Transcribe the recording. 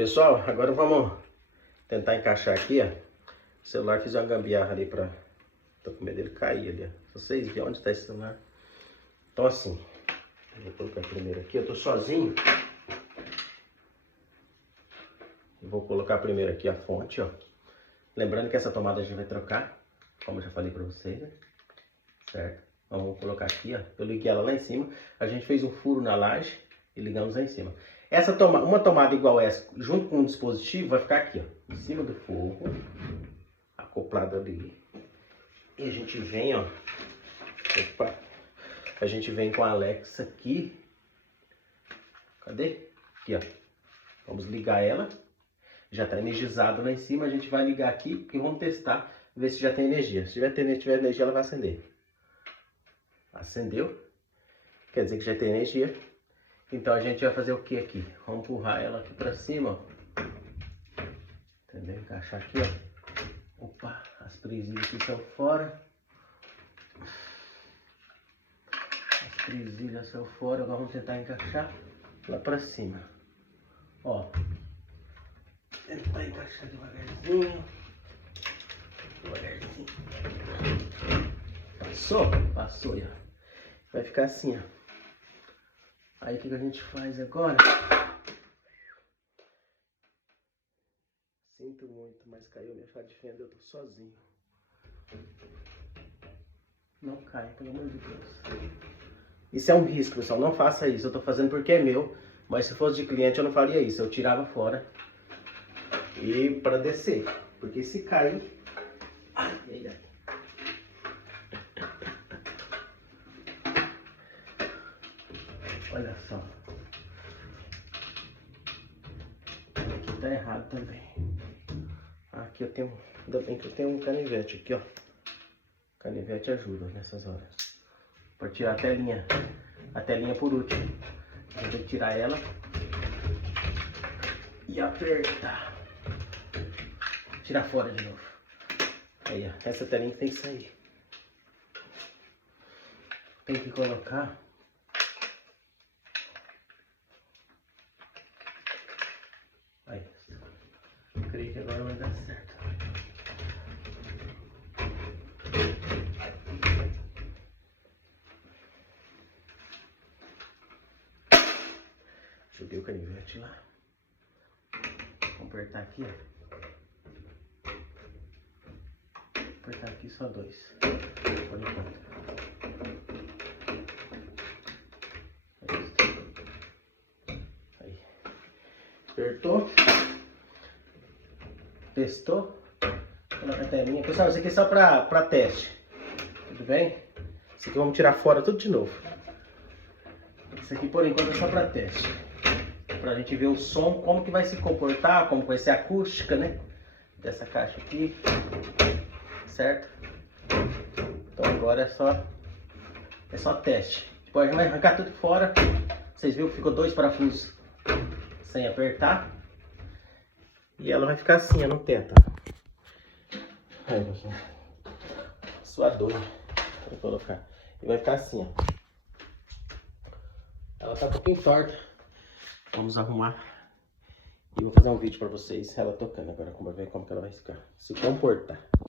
Pessoal, agora vamos tentar encaixar aqui, ó. O celular, fiz uma gambiarra ali pra... Tô com medo dele cair ali, ó. Se vocês verem onde tá esse celular. Então assim, eu vou colocar primeiro aqui, eu tô sozinho. Eu vou colocar primeiro aqui a fonte, ó. Lembrando que essa tomada a gente vai trocar, como eu já falei pra vocês, né? Certo? Então, vamos colocar aqui, ó. Eu liguei ela lá em cima. A gente fez um furo na laje e ligamos lá em cima. Essa uma tomada igual essa, junto com o dispositivo, vai ficar aqui, ó. Em cima do forro. Acoplado ali. E a gente vem, ó. Opa. A gente vem com a Alexa aqui. Cadê? Aqui, ó. Vamos ligar ela. Já está energizado lá em cima. A gente vai ligar aqui e vamos testar. Ver se já tem energia. Se tiver energia, ela vai acender. Acendeu. Quer dizer que já tem energia. Então a gente vai fazer o que aqui? Vamos empurrar ela aqui para cima, ó. Entendeu? Encaixar aqui, ó. Opa, as presilhas aqui estão fora. As presilhas estão fora. Agora vamos tentar encaixar lá para cima. Ó. Tentar encaixar devagarzinho. Devagarzinho. Passou? Passou, ó. Vai ficar assim, ó. Aí o que a gente faz agora? Sinto muito, mas caiu minha chave de fenda, eu tô sozinho. Não cai, pelo amor de Deus. Isso é um risco, pessoal. Não faça isso. Eu tô fazendo porque é meu. Mas se fosse de cliente eu não faria isso. Eu tirava fora. E para descer. Porque se cair... Ai, ai, ai. Olha só. Aqui tá errado também. Aqui eu tenho... Ainda bem que eu tenho um canivete aqui, ó. Canivete ajuda nessas horas. Para tirar a telinha por último. A gente tem que tirar ela e apertar. Tirar fora de novo. Aí, ó, essa telinha tem que sair. Tem que colocar. Aí. Creio que agora vai dar certo. Joguei o canivete lá. Vamos apertar aqui, ó. Apertar aqui só dois. Por enquanto. Aí. Apertou. Testou. Coloca a telinha. Pessoal, isso aqui é só pra teste. Tudo bem? Isso aqui vamos tirar fora tudo de novo. Isso aqui por enquanto é só pra teste. Pra gente ver o som, como que vai se comportar, como vai ser a acústica, né? Dessa caixa aqui. Certo? Então agora é só teste. Depois a gente vai arrancar tudo fora. Vocês viram que ficou dois parafusos sem apertar. E ela vai ficar assim, ó, no teto. Aí, pessoal. Suador. Vou colocar. E vai ficar assim, ó. Ela tá um pouquinho torta. Vamos arrumar. E vou fazer um vídeo pra vocês ela tocando agora. Como vai ver como que ela vai ficar. Se comportar.